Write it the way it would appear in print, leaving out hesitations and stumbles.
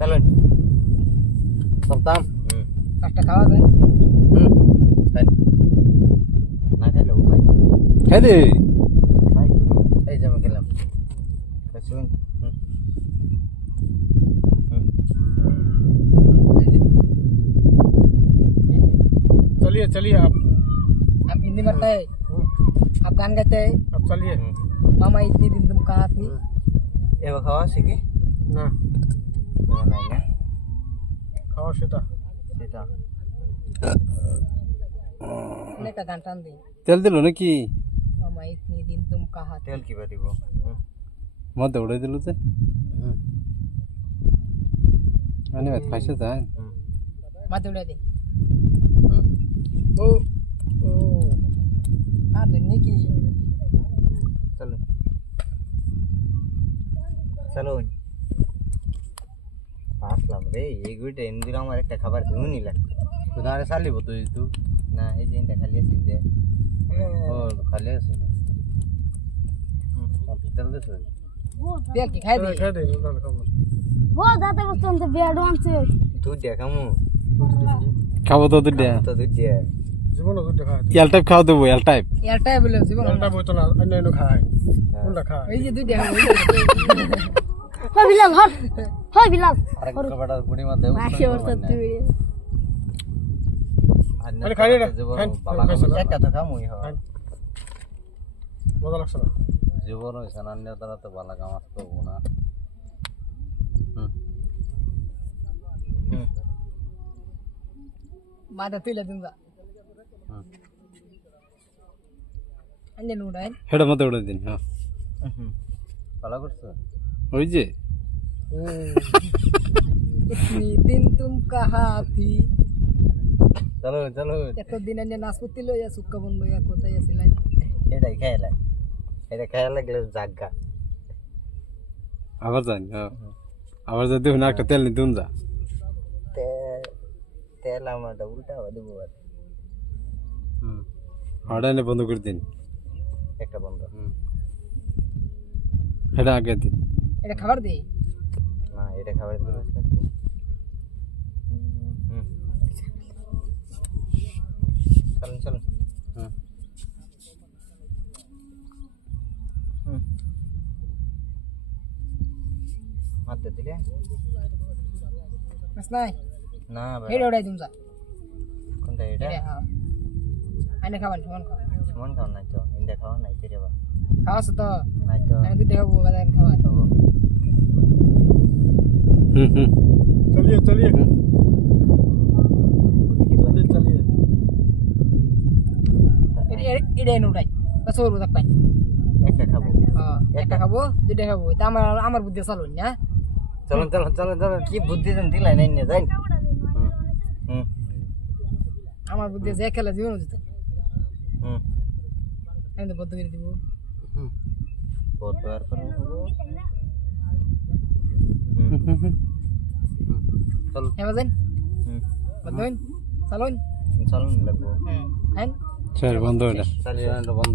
চলুন সপ্তাম কাজটা খাওয়া যায় না খেলে উপায় নেই খেয়ে দে এই যে আমি খেলাম শুন चलिए चलिए आप हिंदी मरते हैं आप गान गाते हैं अब चलिए मामा इतनी दिन तुम कहाँ थी এবার খাওয়া শিখি ना এবার নাই না खाओ सीता সেটা ने का गान टान दी তেল দিল নাকি मामा इतनी दिन तुम कहाँ थे তেল কিবা দিব মধ্যে উড়াই দিল যে মানে খাইছে যায় मत उड़ा दे ओ ओ हाँ दुनिया की চলুন চলুন আসলাম রে এই গুইটা এমনি আমার একটা খাবার দিও নি লাগতো কোথায় চালিব তুই তুই না এই যে এটা খালি আছে যে ও খালি আছে না তেল দিছ देख के खाई दे खा दे उधर खबर बहुत ज्यादा बच्चों से एडवांस से দুধ দেখামু খাবো তো দুধ দিয়া তো দুধ দিয়ে जीवन दुध खा এল টাইপ খাওয়া দেবো এল টাইপ यार टाइम बोले जीवन उल्टा बोतल अन्य नो खा उल्टा खा ये जो दूध है हो बिलाल हट हो बिलाल আরেক কবাটা গুড়ি মধ্যে माशी और सब तू अरे खाली रे একটা তো খামুই হ मजा লাগছে না জীবন হইছে না অন্যের দ্বারা তো ভালো কাম আসতো না मादा तुला दूंगा अन्य नूडा है হেডা মধ্যে উড়াই দিন হ্যাঁ ভালো করছো ওই যে इतनी दिन तुम कहाँ थी চলো চলো এত দিন अन्य नाशपति लो या सुक्का बन लो या कोता या सिलाई এটাই খাইলা এটা খাইয়া লাগলে জাগা আবার যাই হ্যাঁ আবার যদি না একটা তেল নি দুন যা তেল আমার উল্টা হবে দেবো হড়াইনে বন্ধ করে দিন একটা বন্ধ হেডা আগে দিন এটা খাবার দে না এটা খাবার দিলে চলুন চলুন মারতে দিলে बस नहीं না हेड उड़ाई तुमसा কোনটা এটা हेड हां अन्य खाবার সমান খাও সমান খাও নাই তো ইন্দা খাও নাই তেরে বা খাওয়া তো নাই তো আমি দুটো খাবো বাদাম খাওয়া चलिए चलिए चलिए এটা নুডাই বাস ওর বুঝা পাই একটা খাবো হ্যাঁ একটা খাবো দুটো খাবো তা আমার বুদ্ধি চালু না চলুন চলুন চলুন চলুন কি বুদ্ধি দেন দিলাই নাই না যাই আমার বুদ্ধি যে খেলা জীবন দিত হুম আমি তো বদ্ধ করে দিব বহুত বার করে চলুন হ্যাঁ বাজেন বদ্ধ চালুন চলুন লাগবো হ্যাঁ স্যার বন্ধ এটা চালিয়ে বন্ধ